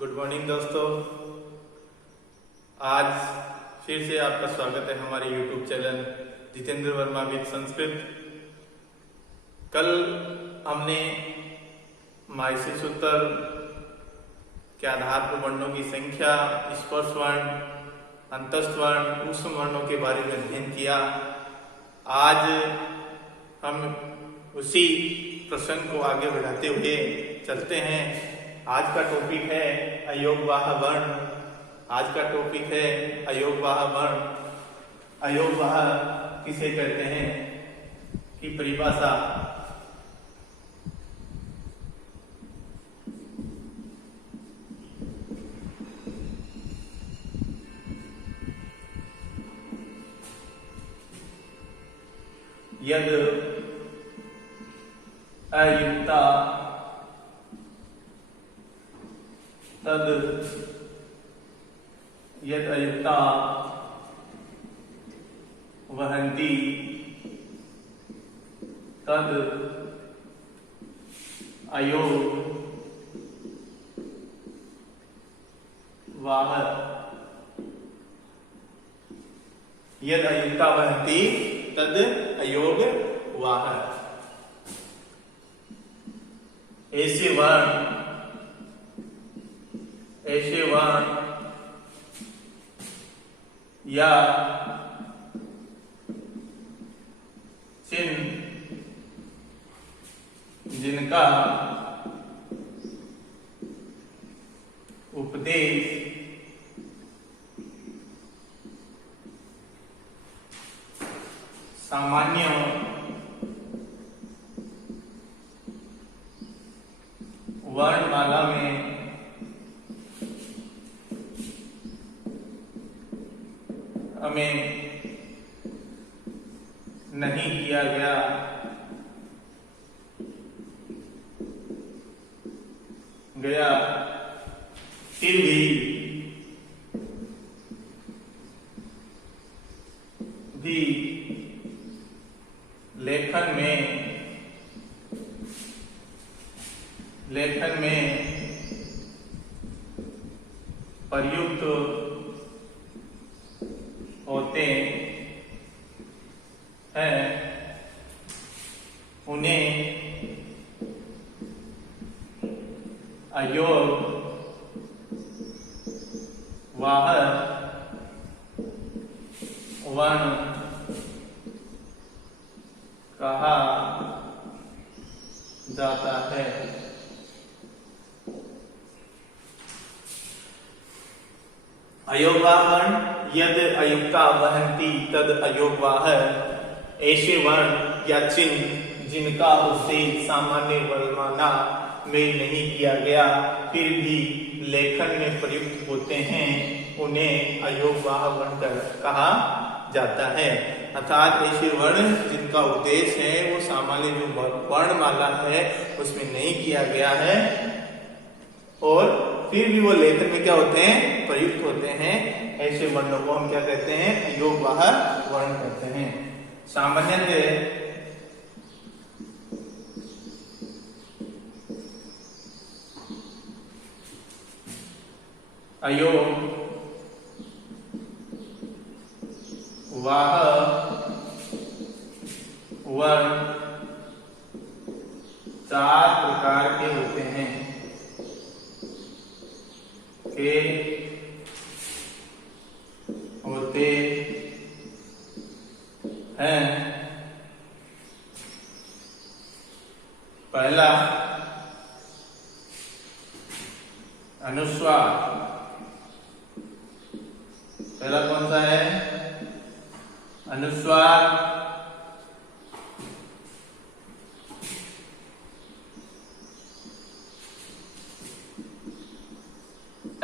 Good morning दोस्तों। आज फिर से आपका स्वागत है हमारे YouTube channel Jitendra Verma with Sanskrit. कल हमने मायसी सूत्र के आधार पर वर्णों की संख्या, स्पर्श वर्ण, अंतस्थ वर्ण, ऊष्म वर्णों के बारे में अध्ययन किया। आज हम उसी प्रसंग को आगे बढ़ाते हुए चलते हैं। आज का टॉपिक है अयोगवाह वर्ण। आज का टॉपिक है अयोगवाह वर्ण। अयोगवाह किसे कहते हैं की परिभाषा। यद अयुक्ता तद यद अयुक्ता वहन्ति तद अयोगवाह। यद अयुक्ता वहन्ति तद अयोगवाह। ऐसे वर्ण या चिन्ह जिनका उपदेश सामान्य वर्णमाला में हमें नहीं किया गया फिर भी लेखन में प्रयुक्त होते हैं, उन्हें अयोगवाह वर्ण कहा जाता है। अयोगवाह वर्ण यद अयुक्ता वहन्ति तद अयोगवाह। ऐसे वर्ण या चिन्ह जिनका उपदेश सामान्य वर्णमाला में नहीं किया गया फिर भी लेखन में प्रयुक्त होते हैं, उन्हें अयोगवाह वर्ण कहा जाता है। अर्थात ऐसे वर्ण जिनका उपदेश है वो सामान्य जो वर्णमाला है उसमें नहीं किया गया है और फिर भी वो लेखन में क्या होते हैं, प्रयुक्त होते हैं, ऐसे वर्णों को हम क्या कहते हैं, अयोगवाह वर्ण कहते हैं। सामान्यतः अयोगवाह वर्ण 4 प्रकार के होते हैं। पहला अनुस्वार। पहला कौन सा है, अनुस्वार।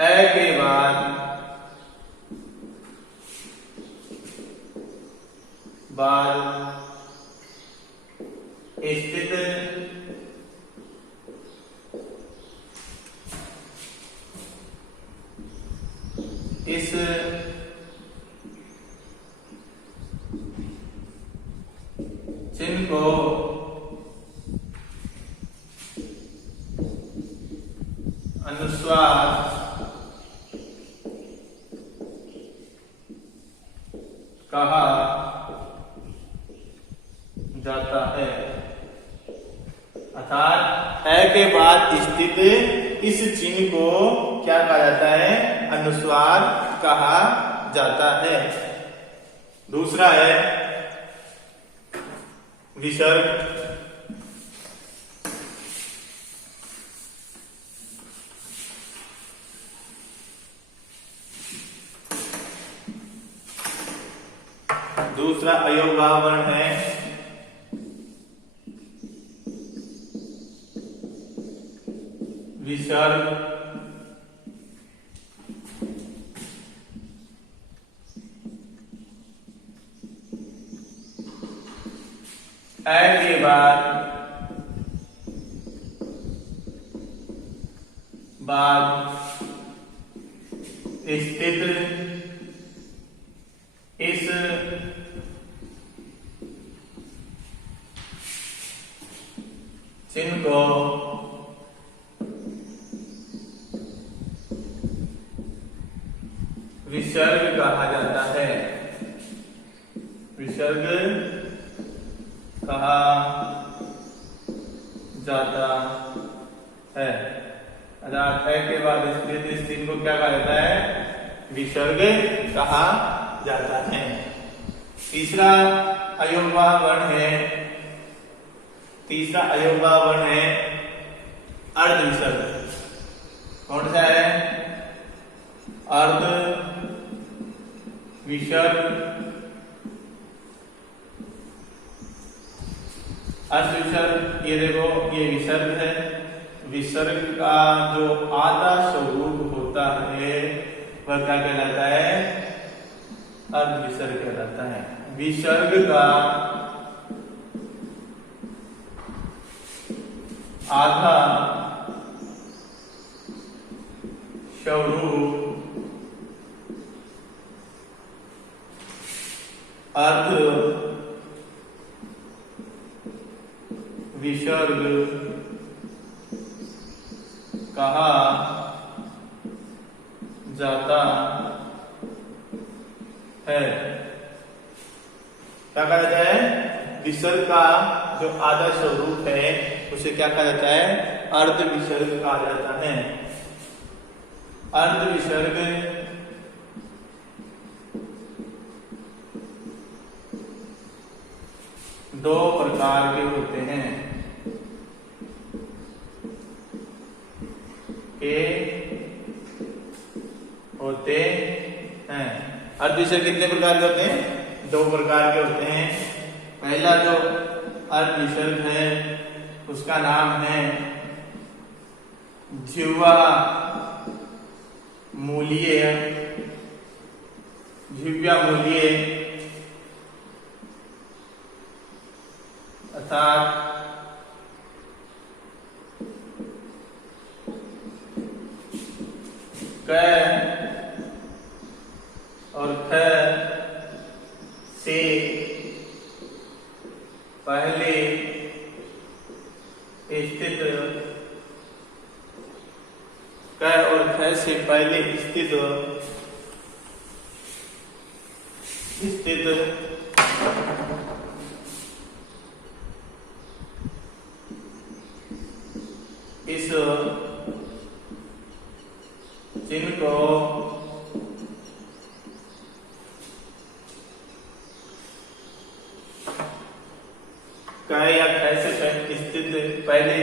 ए के बाद स्थित इस चिन्ह को अनुस्वार कहा जाता है। अर्थात है के बाद स्थित इस चिन्ह को क्या कहा जाता है? अनुस्वार कहा जाता है। दूसरा है विसर्ग। दूसरा अयोगभाव वर्ण है विसर्ग। ऐ के बाद स्थित इस चिन्ह को विसर्ग कहा जाता है। विसर्ग कहा जाता है। अर्थात है के बाद स्थित इस चिन्ह को क्या कहा जाता है? विसर्ग कहा जाता है। तीसरा अयोगभाव वर्ण है अर्ध विसर्ग। कौन सा है? अर्ध विसर्ग। अर्ध विसर्ग, ये देखो ये विसर्ग है। विसर्ग का जो आधा स्वरूप होता है वह क्या कहलाता है? अर्ध विसर्ग कहलाता है। विसर्ग का आधा स्वरूप अर्ध विसर्ग कहा जाता है। क्या कहा जाता है? विसर्ग का जो आधा स्वरूप है उसे क्या कहा जाता है? अर्ध विसर्ग कहा जाता है। अर्ध विसर्ग दो प्रकार के होते हैं। अर्ध विसर्ग कितने प्रकार के होते हैं? दो प्रकार के होते हैं। पहला जो अर्ध विसर्ग है उसका नाम है जिह्वा मूलीय। अर्थात क और ख से पहले स्थित क और ख से पहले स्थित इस चिन्ह को क या ख से पहले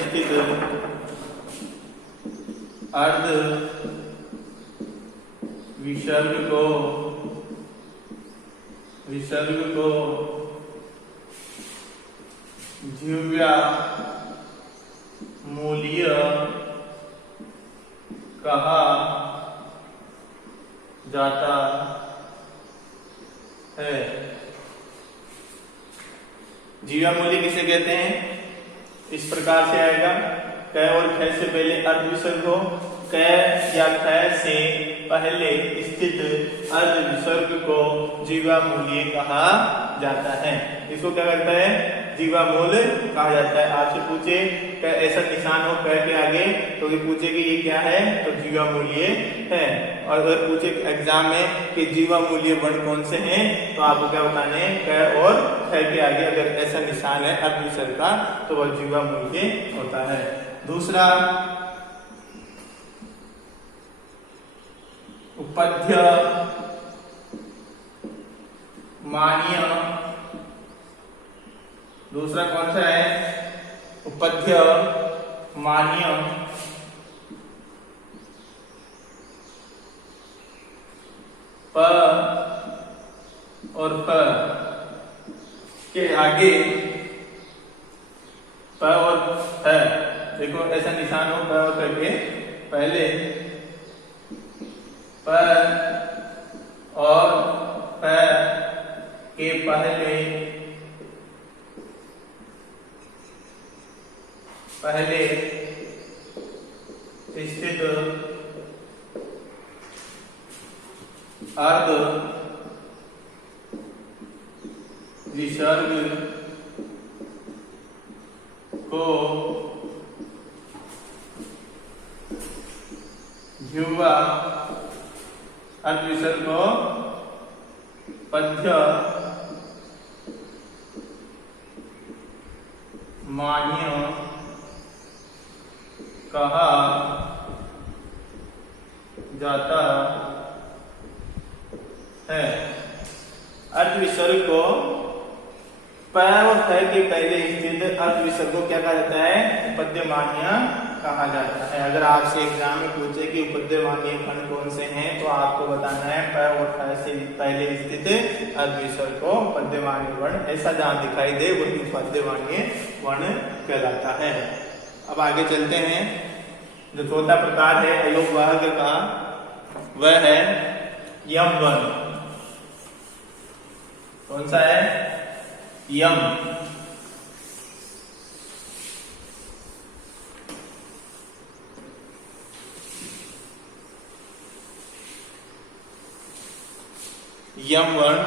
स्थित अर्ध विसर्ग को जिह्वा मूलीय कहा जाता है। जिह्वा मूल्य किसे कहते हैं? इस प्रकार से आएगा। क और ख से पहले अर्ध विसर्ग हो, क या ख से पहले स्थित अर्ध विसर्ग को जिह्वा मूल्य कहा जाता है। इसको क्या करता है? जीवामूल कहा जाता है। आपसे पूछे ऐसा निशान हो क के आगे तो ये पूछे कि ये क्या है, तो जीवामूल्य है। और अगर पूछे एग्जाम में कि जीवामूल्य वर्ण कौन से हैं, तो आपको क्या बताना है, क और ख के आगे अगर ऐसा निशान है अर्धविसर्ग का तो वह जीवामूल्य होता है। दूसरा उपध्य मान्य, दूसरा कौन सा है, उपध्य मान्य। प और फ के आगे प और फ, देखो ऐसा निशान हो प और फ के पहले, प और फ के पहले स्थित अर्ध विसर्ग को युवा अर्धविसर्ग को पद्य मान्य कहा जाता है। अर्धविसर्ग को प और फ के पहले स्थित अर्धविसर्ग को क्या कहा जाता है, उपद्यमान्य कहा जाता है। अगर आपसे एग्जाम में पूछे कि उपद्यमान्य वर्ण कौन से हैं, तो आपको बताना है प और फ से पहले स्थित अर्धविसर्ग को उपद्यमान्य वर्ण, ऐसा जहां दिखाई दे वही उपद्यमान्य वर्ण कहलाता है। अब आगे चलते हैं। जो चौथा प्रकार है अयोगवाहक का, वह है यम वर्ण। कौन सा है, यम। यम वर्ण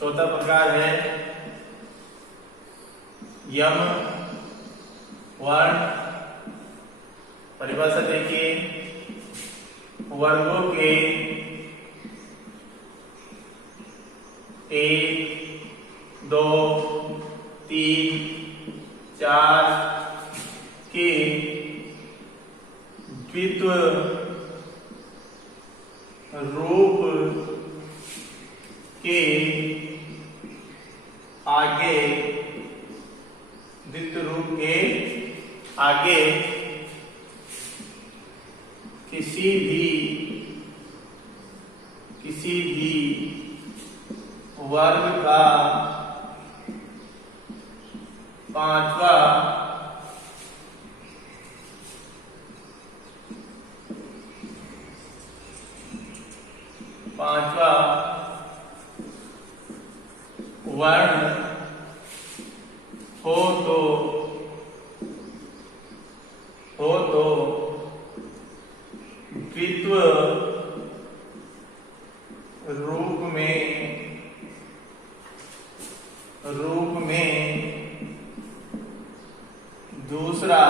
चौथा प्रकार है यम वर्ण। परिभाषा देखिए, वर्गों के एक, दो, तीन, चार के द्वित्व रूप के आगे, द्वित्व रूप के आगे किसी भी वर्ग का पांचवा वर्ण हो तो द्वित्व रूप में दूसरा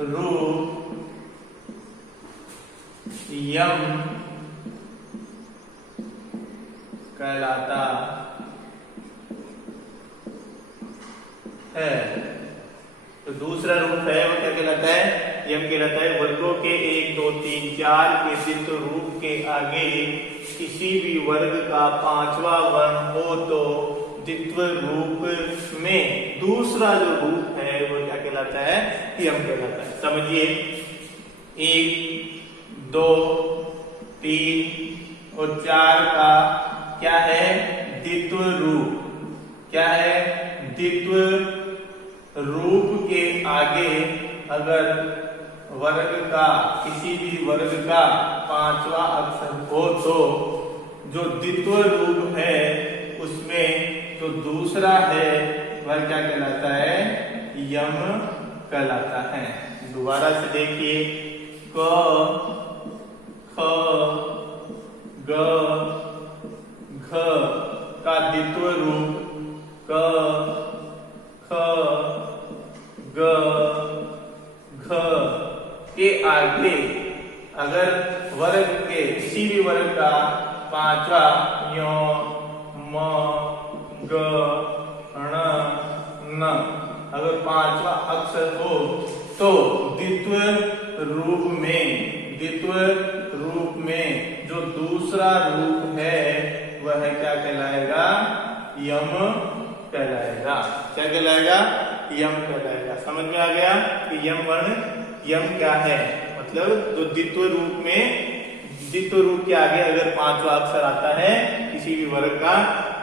रूप यम कहलाता है। तो दूसरा रूप है वो क्या कहलाता है, यम कहलाता है। वर्गों के 1, 2, 3, 4 के द्वित्व रूप के आगे किसी भी वर्ग का पांचवा वर्ण हो तो द्वित्व रूप में दूसरा जो रूप है वो क्या कहलाता है, यम कहलाता है। समझिए, 1, 2, 3 और 4 का क्या है, द्वित्व रूप। क्या है, द्वित्व रूप के आगे अगर वर्ग का, किसी भी वर्ग का 5वां अक्षर हो तो जो द्वित्व रूप है उसमें जो दूसरा है वह क्या कहलाता है, यम कहलाता है। दोबारा से देखिए, क, ख, ग, घ का द्वित्व रूप क, ख, ग, घ के आगे अगर वर्ग के, किसी भी वर्ग का 5वां य, म, ग, ण, न अगर 5वां अक्षर हो तो द्वित्व रूप में जो दूसरा रूप है वह क्या कहलाएगा, यम कहलाएगा। क्या कहलाएगा, यम कहलाएगा। समझ में आ गया कि यम वर्ण, यम क्या है, मतलब जो द्वित्व रूप में, द्वित्व रूप के आगे अगर 5वां अक्षर आता है किसी भी वर्ग का,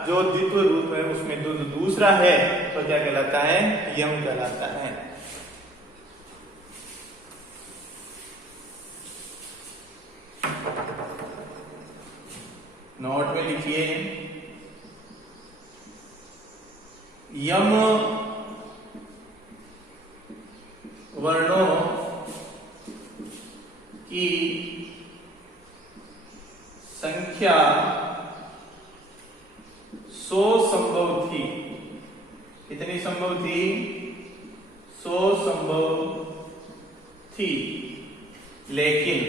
जो द्वित्व रूप है उसमें जो दूसरा है तो क्या कहलाता है, यम कहलाता है। नोट में लिखिए, यम वर्णों की संख्या 100 संभव थी। कितनी संभव थी, 100 संभव थी। लेकिन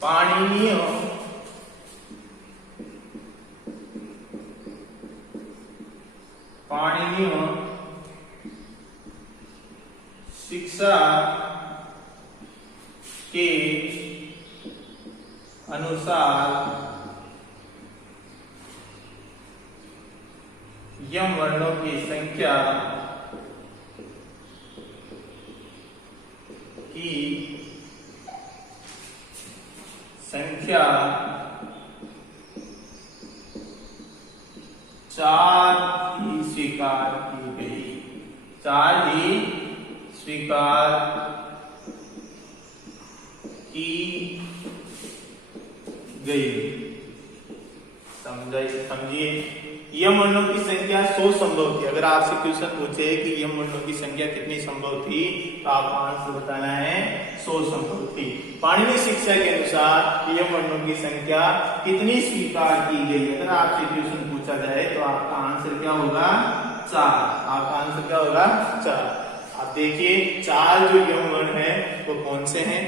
पाणिनीय शिक्षा के अनुसार यम वर्णों की संख्या संख्या 4 ही स्वीकार की गई। 4 ही स्वीकार की गई। समझिए, यम वर्णों की संख्या 100 संभव थी। अगर आपसे क्वेश्चन पूछे कि यम वर्णों की संख्या कितनी संभव थी तो आपको आंसर बताना है 100 संभव थी। पाणिनीय शिक्षा के अनुसार यम वर्णों की संख्या कितनी स्वीकार की गई, अगर आपसे क्वेश्चन पूछा जाए तो आपका आंसर क्या होगा, 4। आपका आंसर क्या होगा, 4। आप देखिए 4 जो यम वर्ण है वो कौन से हैं।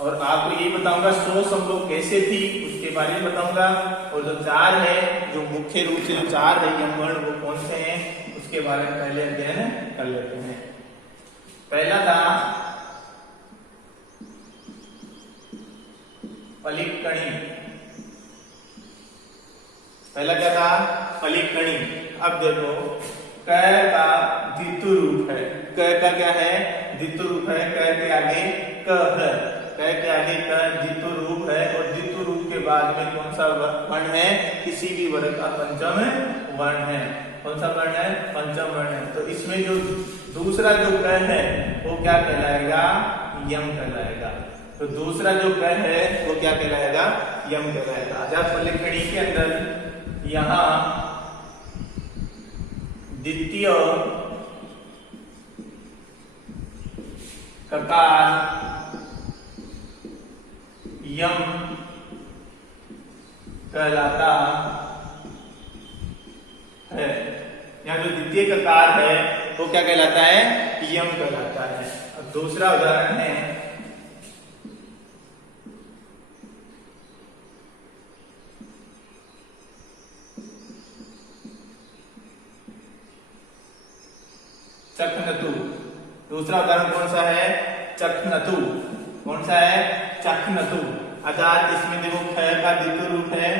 और आपको ये बताऊंगा 100 संभव कैसे थी उसके बारे में बताऊंगा। और जो 4 है, जो मुख्य रूप से जो 4 है यम वर्ण वो कौन से हैं उसके बारे में पहले अध्ययन कर लेते हैं। पहला था पलिक्कणी। पहला क्या था, पलिक्कणी। अब देखो क का द्वित्व रूप है, क का क्या है, द्वित्व रूप है। क के आगे क है, क के आगे क द्वित्व रूप है और द्वित्व रूप के बाद में कौन सा वर्ण है, किसी भी वर्ग का पंचम वर्ण है। कौन सा वर्ण है, पंचम वर्ण है। तो इसमें जो दूसरा जो क है वो क्या कहलाएगा, यम कहलाएगा। तो दूसरा जो क है वो क्या कहलाएगा, यम कहलाएगा। जब पलिक्कणी के अंदर यहाँ द्वितीय ककार यम कहलाता है। यहाँ जो द्वितीय ककार है वो क्या कहलाता है, यम कहलाता है। अब दूसरा उदाहरण है चखनतु। दूसरा उदाहरण कौन सा है, चखनतु। कौन सा है, चखनतु। अर्थात इसमें देखो ख का द्वित्व रूप है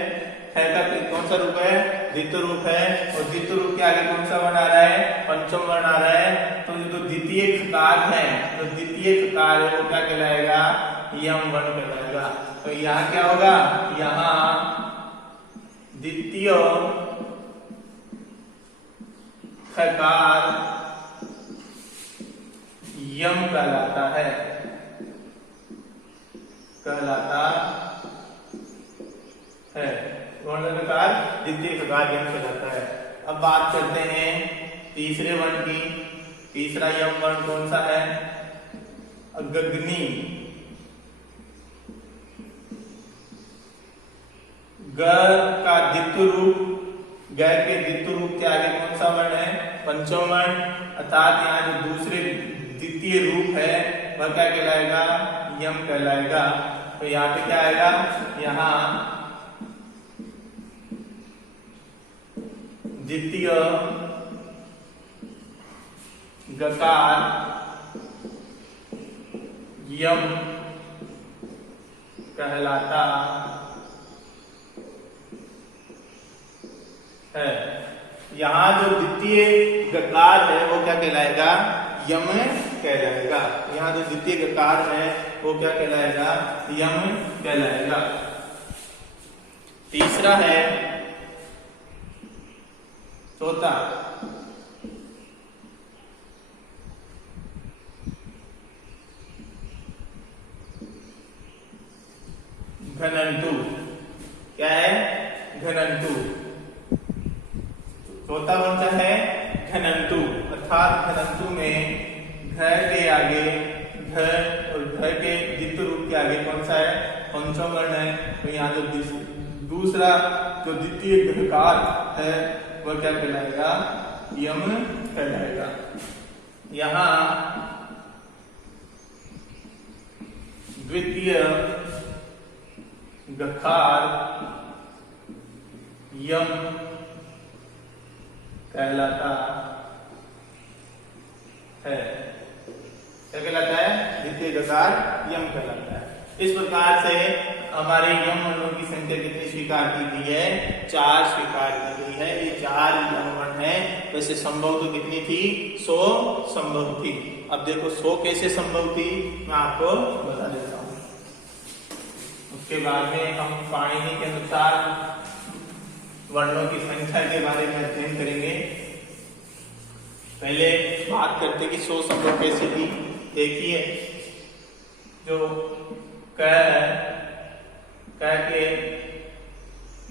है का कौन सा रूप है, द्वितीय रूप है, और द्वितीय रूप के आगे कौन सा वर्ण आ रहा है, पंचम वर्ण आ रहा है। तो जो द्वितीय खकार है, तो द्वितीय खकार है वो क्या कहलाएगा, यम वर्ण कहलाएगा। तो यहाँ क्या होगा, यहाँ द्वितीय खकार यम कहलाता है, वर्ण प्रकार द्वितीय खकार यम कहलाता है। अब बात करते हैं तीसरे वर्ण की। तीसरा यम वर्ण कौन सा है, अग्नि। ग का द्वितीय रूप, ग के द्वितीय रूप के आगे कौन सा वर्ण है, पंचम वर्ण, अर्थात यहाँ जो दूसरे द्वितीय रूप है वह क्या कहलाएगा, यम कहलाएगा। तो यहाँ पे क्या आएगा, यहाँ द्वितीय गकार यम कहलाता है। यहाँ जो द्वितीय गकार है वो क्या कहलाएगा, यम कहलाएगा। यहाँ जो द्वितीय गकार है वो क्या कहलाएगा, यम कहलाएगा। तीसरा है चौथा घनंतु। क्या है, घनंतु। चौथा कौन सा है, घनंतु। अर्थात घनंतु में घ के आगे घ और घ के द्वितीय रूप के आगे कौन सा है, पंचम वर्ण है। तो यहाँ जो दूसरा जो द्वितीय घकार है वह क्या कहलाएगा, यम कहलाएगा। यहाँ द्वितीय गकार यम कहलाता है। क्या कहलाता है, द्वितीय गकार यम कहलाता है। इस प्रकार से हमारे यम वर्णों की संख्या कितनी स्वीकार की गई है, 4 स्वीकार की गई है। ये 4 यम वर्ण है। वैसे संभव तो कितनी थी, 100 संभव थी। अब देखो 100 कैसे संभव थी, मैं आपको बता देता हूँ। उसके बाद में हम पाणिनि के अनुसार वर्णों की संख्या के बारे में अध्ययन करेंगे। पहले बात करते कि 100 संभव कैसे थी। देखिए जो क है, क के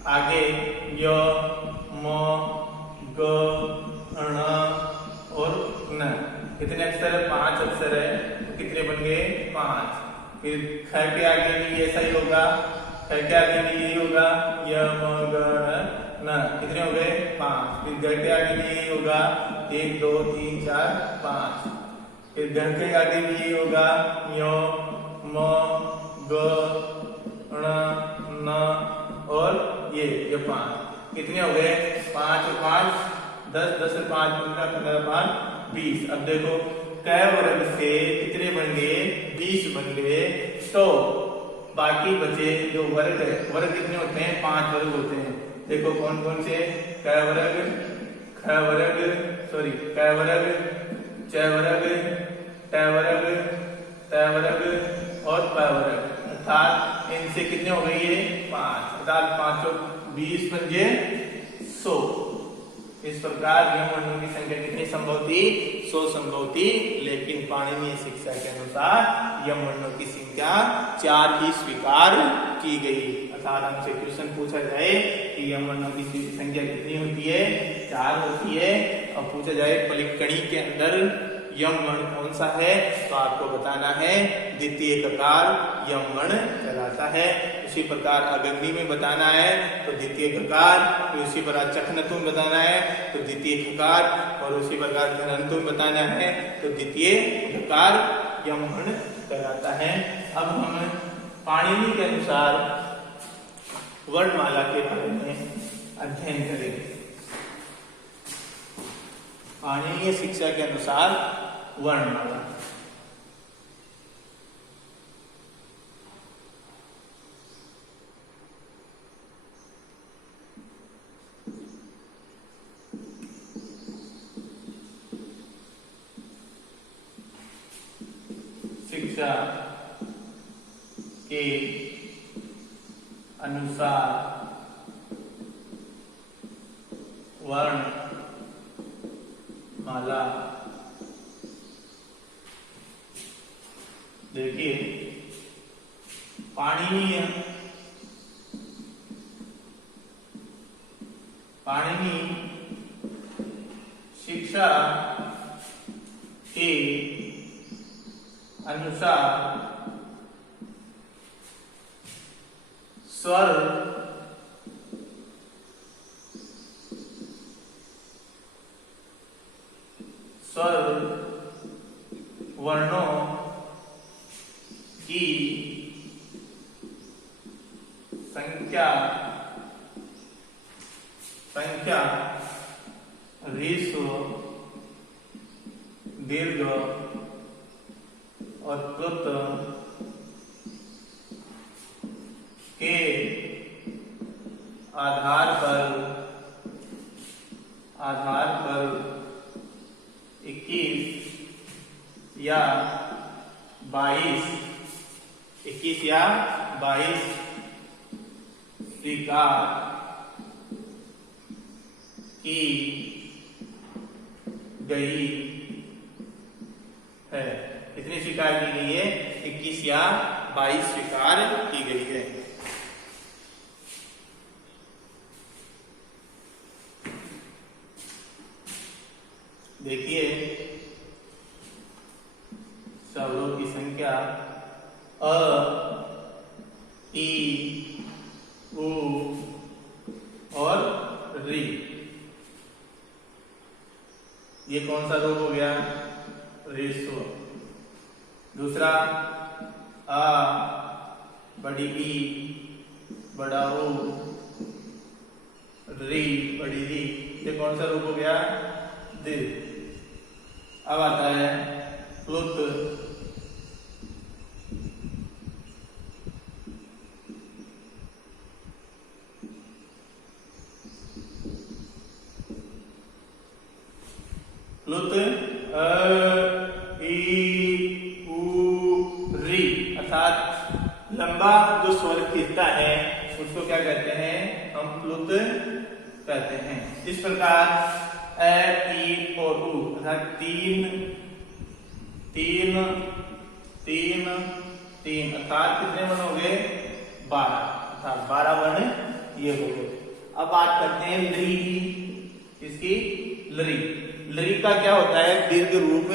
आगे य, म, ग, ण और न, कितने अक्षर है, 5 अक्षर है। तो कितने बन गए, 5। फिर ख के आगे भी ऐसा ही होगा, ख के आगे भी यही होगा, य, म, ग, न, कितने हो गए, 5। फिर ग के आगे भी यही होगा, 1 2 3 4 5। फिर ग के आगे भी यही होगा, य, म, ग, ण, न और ये 5। कितने हो गए, 5 और 5 10, 10 और 5 15, 15 5 20। अब देखो क वर्ग से कितने बन गए, 20 बन गए। तो बाकी बचे जो वर्ग है, वर्ग कितने होते हैं, 5 वर्ग होते हैं। देखो कौन कौन से, क वर्ग, ख वर्ग, सॉरी क वर्ग, च वर्ग, ट वर्ग, त वर्ग और प वर्ग। अर्थात इनसे कितने हो गई है, 5। अर्थात 5 और 20 बन गए 100। इस प्रकार यम वर्णों की संख्या कितनी संभव थी, 100 संभव थी। लेकिन पाणिनीय शिक्षा के अनुसार यम वर्णों की संख्या 4 ही स्वीकार की गई। अर्थात हमसे क्वेश्चन पूछा जाए कि यम वर्णों की संख्या कितनी होती है, 4 होती है। और पूछा जाए पलिक्कणी के अंदर यम वर्ण कौन सा है, तो आपको बताना है द्वितीय ककार यम वर्ण कहलाता है। उसी प्रकार अग्नि में बताना है तो द्वितीय ककार, फिर उसी प्रकार चखनतु में बताना है तो द्वितीय खकार, और उसी प्रकार घनंतु में बताना है तो द्वितीय ककार यम वर्ण कहलाता है। अब हम पाणिनि के अनुसार वर्णमाला के बारे में अध्ययन करेंगे। पाणिनीय शिक्षा के अनुसार वर्णमाला। शिक्षा के अनुसार वर्णमाला। देखिए, पाणिनीय शिक्षा के अनुसार स्वर वर्णों की संख्या ह्रस्व, दीर्घ और प्लुत के आधार पर 21 या 22 स्वीकार की गई है। कितनी स्वीकार की गई है? 21 या 22 स्वीकार की गई है। देखिए, शब्दों की संख्या अ, ई, उ और री। ये कौन सा रूप हो गया? ह्रस्व। दूसरा आ, बड़ी ई, बड़ा ऊ, री, बड़ी री। ये कौन सा रूप हो गया? दीर्घ। अब आता है प्लुत। प्लुत अ, ई, उ, री अर्थात लंबा जो स्वर खींचता है उसको क्या कहते हैं? हम प्लुत कहते हैं। इस प्रकार ए, ई और उ अर्थात तीन अर्थात कितने वर्ण हो गए? 12 अर्थात 12 वर्ण ये हो गए। अब बात करते हैं लरी की। इसकी लरी का क्या होता है? दीर्घ रूप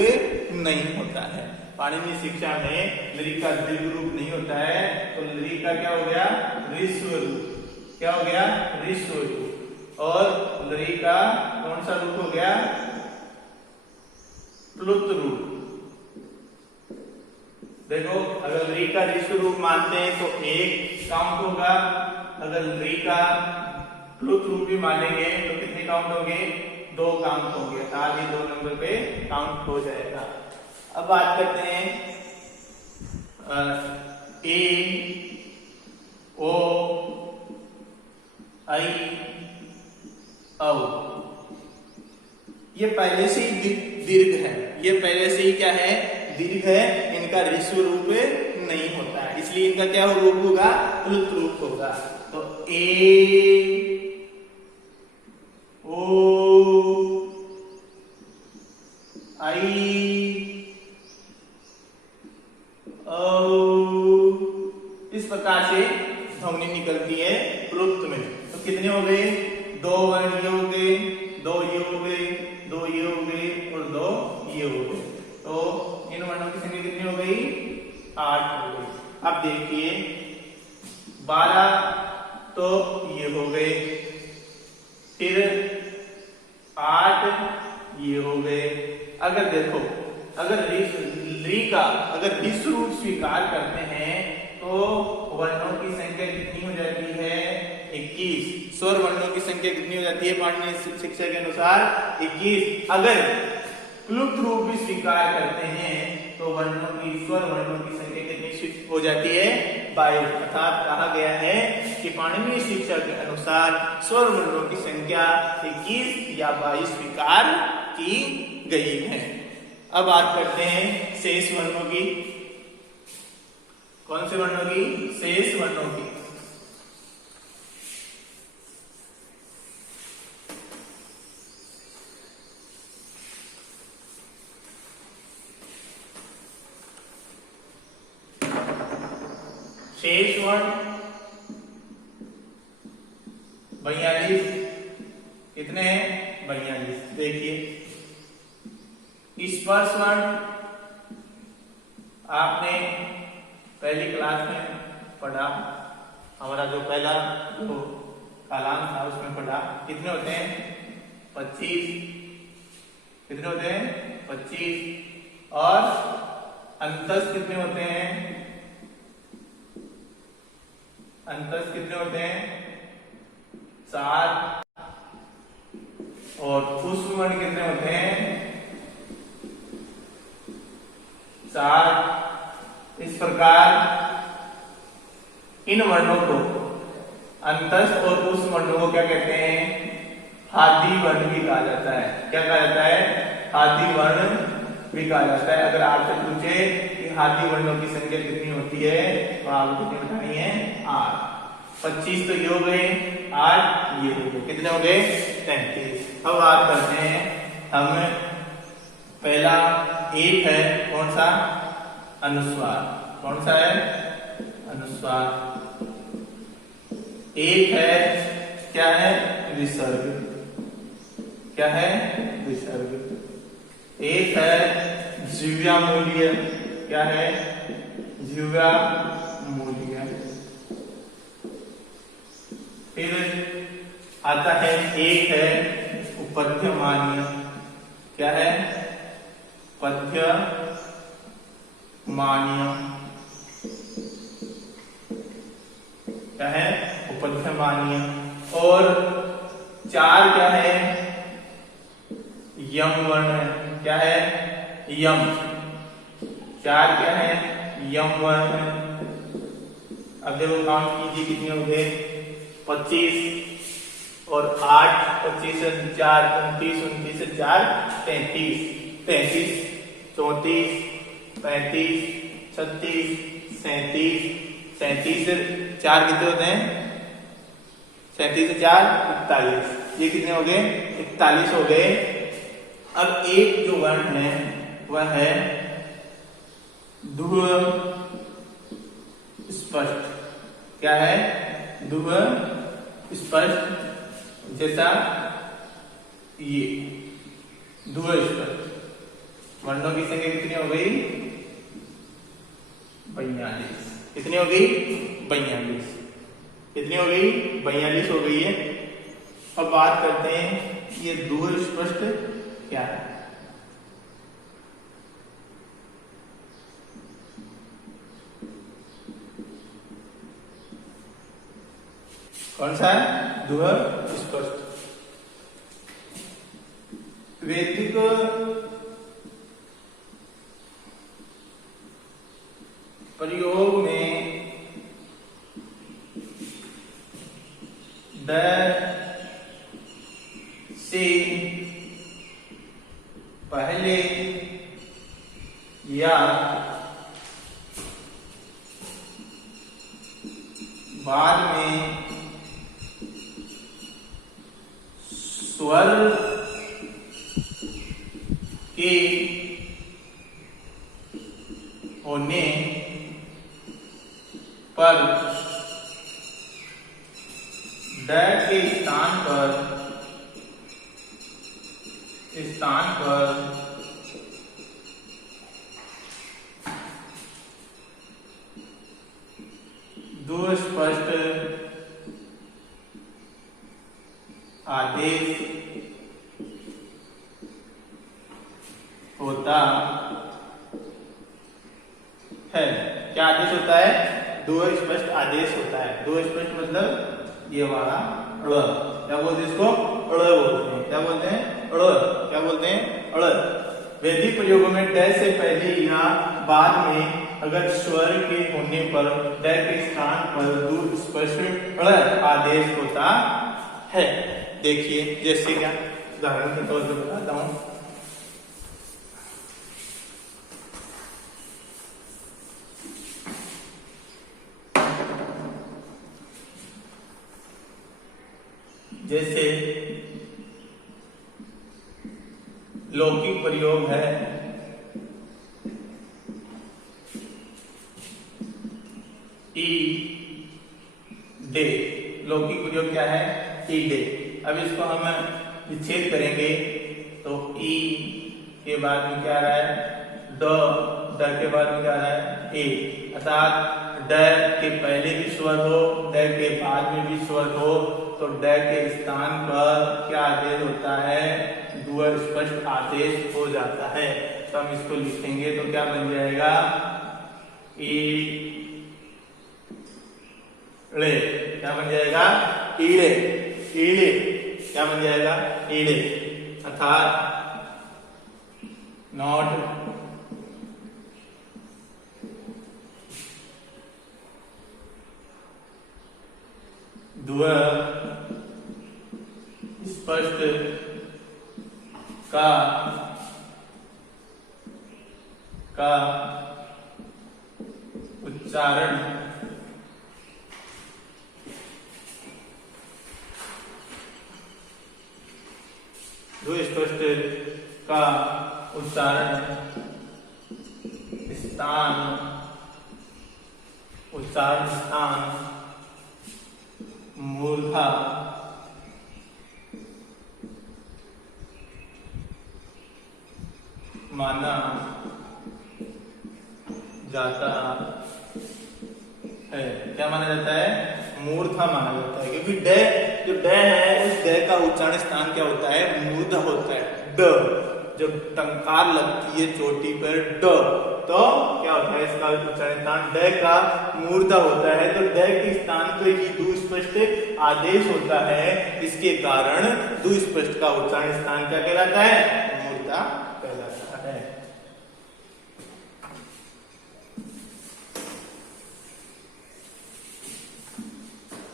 नहीं होता है। पाणिनीय शिक्षा में लरी का दीर्घ रूप नहीं होता है, तो लरी का क्या हो गया? ह्रस्व रूप। क्या हो गया? ह्रस्व रूप। और लरी का कौन सा रूप हो गया? प्लुत रूप। देखो, अगर लरी का ह्रस्व रूप मानते हैं तो 1 काउंट होगा। अगर लरी का प्लुत रूप भी मानेंगे तो कितने काउंट होंगे? 2 काउंट होंगे। अर्थात ये 2 नंबर पे काउंट हो जाएगा। अब बात करते हैं ए, ओ, आई, औ। ये पहले से ही दीर्घ है। ये पहले से ही क्या है? दीर्घ है। इनका ह्रस्व रूप नहीं होता है, इसलिए इनका क्या रूप होगा? प्लुत रूप होगा। तो ए, ओ, आई, औ, इस प्रकार से ध्वनि निकलती है प्लुत में। तो कितने हो गए? 2 वर्ण ये हो गए, 2 ये हो गए, 2 ये हो गए और 2 ये हो गए। तो इन वर्णों की संख्या कितनी हो गई? 8 हो गई। अब देखिए, 12 तो ये हो गए, फिर 8 ये हो गए। अगर देखो, अगर ह्रस्व रूप स्वीकार करते हैं तो वर्णों की संख्या कितनी हो जाती है? 21। स्वर वर्णों की संख्या कितनी हो जाती है पाणिनीय शिक्षा के अनुसार? 21। अगर प्लुत रूप भी स्वीकार करते हैं तो स्वर वर्णों की संख्या कितनी हो जाती है? 22। अर्थात कहा गया है कि पाणिनीय शिक्षा के अनुसार स्वर वर्णों की संख्या 21 या 22 स्वीकार की गई है। अब बात करते हैं शेष वर्णों की। कौन से वर्णों की? शेष वर्णों की। शेष वर्ण 42। कितने हैं? 42। देखिए स्पर्श वर्ण आपने पहली क्लास में पढ़ा, हमारा जो पहला जो कालांश था उसमें पढ़ा। कितने होते हैं? 25। कितने होते हैं? 25। और अंतस कितने होते हैं? अंतस कितने होते हैं? 4। और पुष्प वर्ण कितने होते हैं? 4। इस प्रकार इन वर्णों को, अंतस्थ और पुष्प वर्णों को क्या कहते हैं? हाथी वर्ण भी कहा जाता है। क्या कहा जाता है? हाथी वर्ण भी कहा जाता है। अगर आपसे पूछे कि हाथी वर्णों की संख्या कितनी होती है तो आपको कितनी बतानी है? 8। 25 तो ये हो गए, 8 ये हो गए, कितने हो गए? 33। अब बात करते हैं हम, पहला एक है कौन सा? अनुस्वार। कौन सा है? अनुस्वार। एक है क्या है? विसर्ग। क्या है? विसर्ग। एक है जिह्वामूल्य। क्या है? जिह्वामूल्य। फिर आता है एक है उपध्यमान्य। क्या है? उपध्यमान्य। क्या है? उपध्यमान्य। और 4 क्या है? यम वर्ण है। क्या है? यम। 4 क्या है? यम वर्ण है। अब देखो काउंट कीजिए कितने हो गए? 25 और 8, 25 से 4 29, 29 से 4 33, 33 34 35 36 37 37 से 4 कितने होते हैं? 37 से 4 41। ये कितने हो गए? 41 हो गए। अब एक जो वर्ण है वह है ध्रुव स्पष्ट। क्या है? ध्रुव स्पष्ट। जैसा ये ध्रुव स्पष्ट वर्णों की संख्या कितनी हो गई? 42। कितनी हो गई? 42। कितनी हो गई? 42 हो गई है। अब बात करते हैं ये ध्रुव स्पष्ट क्या है? कौन सा है? ध्रुव स्पष्ट। वैदिक प्रयोग में द से पहले या बाद में स्वर के होने पर ड के स्थान पर ध्रुव स्पष्ट आदेश होता है। क्या आदेश होता है? ध्रुव स्पष्ट आदेश होता है। ध्रुव स्पष्ट मतलब ये वाला ड़। क्या बोलते हैं इसको? ड़ बोलते हैं। क्या बोलते हैं? ड़। क्या बोलते हैं? ड़। वैदिक प्रयोगों में ड से पहले या बाद में अगर स्वर के होने पर ड के स्थान पर ध्रुव स्पष्ट ड़ आदेश होता है। देखिए जैसे क्या उदाहरण के तौर पर बताता हूं। जैसे लौकिक प्रयोग है ई डे। लौकिक प्रयोग क्या है? E day. अब इसको हम विच्छेद करेंगे तो ई के बाद में क्या आ रहा है? ड के बाद में क्या आ रहा है? ए। अर्थात ड के पहले भी स्वर हो, ड के बाद में भी स्वर हो, तो ड के स्थान पर क्या आदेश होता है? स्पष्ट आदेश हो जाता है। तो हम इसको लिखेंगे तो क्या बन जाएगा? ईड़े। क्या बन जाएगा? ईड़े। ईड़े क्या बन जाएगा? ईड़े। अर्थात नॉट स्पष्ट का उच्चारण स्पष्ट का उच्चारण स्थान मूर्धा माना जाता है। क्या माना जाता है? मूर्धा माना जाता है, क्योंकि ड जो ड है उस ड का उच्चारण स्थान क्या होता है? मूर्धा होता है। ड जब टंकार लगती है चोटी पर ड, तो क्या होता है? इसका उच्चारण स्थान ड का मूर्धा होता है। तो ड के स्थान पर ही दुस्पष्ट आदेश होता है। इसके कारण दुस्पष्ट का उच्चारण स्थान क्या कहलाता है? मूर्धा कहलाता है।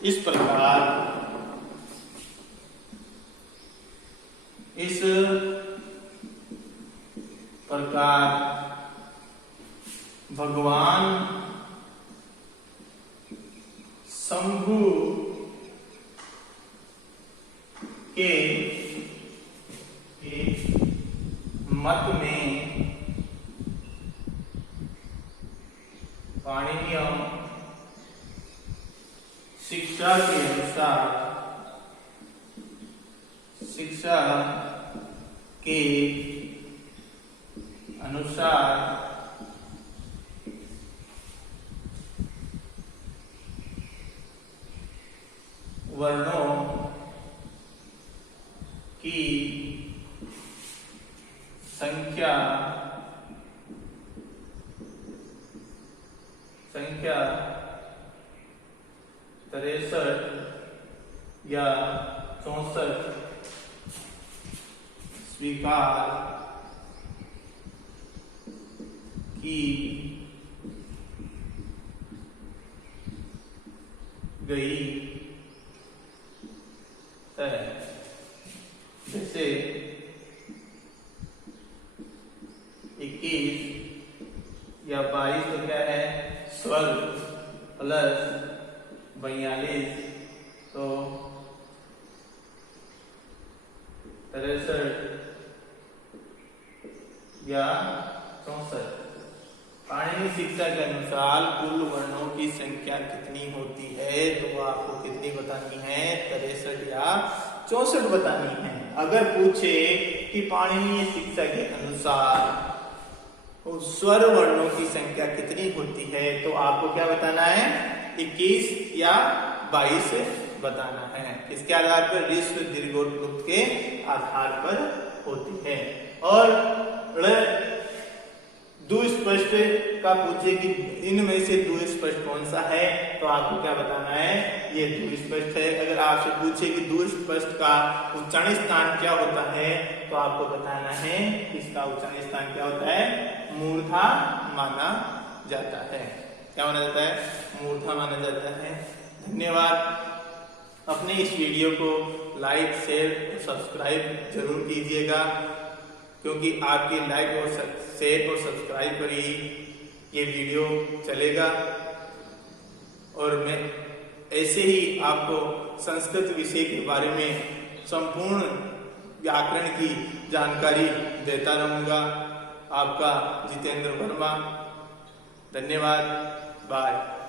इस प्रकार भगवान शंभु के मत में पाणिनीय शिक्षा के अनुसार वर्णों की संख्या 63 या 64 स्वीकार की गई है। जैसे 21 या 22 तो क्या है? स्वर प्लस 42 तो 63 या 64। पाणिनि शिक्षा के अनुसार कुल वर्णों की संख्या कितनी होती है? तो आपको कितनी बतानी है? 63 या 64 बतानी है। अगर पूछे कि पाणिनीय शिक्षा के अनुसार स्वर वर्णों की संख्या कितनी होती है, तो आपको क्या बताना है? 21 या 22 बताना है। किसके आधार पर? ऋस्व दीर्घोट लुप्त के आधार पर होती है। और दुस्पष्ट का पूछे कि इनमें से दुस्पष्ट कौन सा है, तो आपको क्या बताना है? ये दुस्पष्ट है। अगर आपसे पूछे कि दुस्पष्ट का उच्चारण स्थान क्या होता है, तो आपको बताना है इसका उच्चारण स्थान क्या होता है? मूर्धा माना जाता है। क्या माना जाता है? मूर्धा माना जाता है। धन्यवाद। अपने इस वीडियो को लाइक, शेयर, सब्सक्राइब जरूर कीजिएगा, क्योंकि आपके लाइक और शेयर और सब्सक्राइब पर ही ये वीडियो चलेगा और मैं ऐसे ही आपको संस्कृत विषय के बारे में संपूर्ण व्याकरण की जानकारी देता रहूंगा। आपका जितेंद्र वर्मा। धन्यवाद। बाय।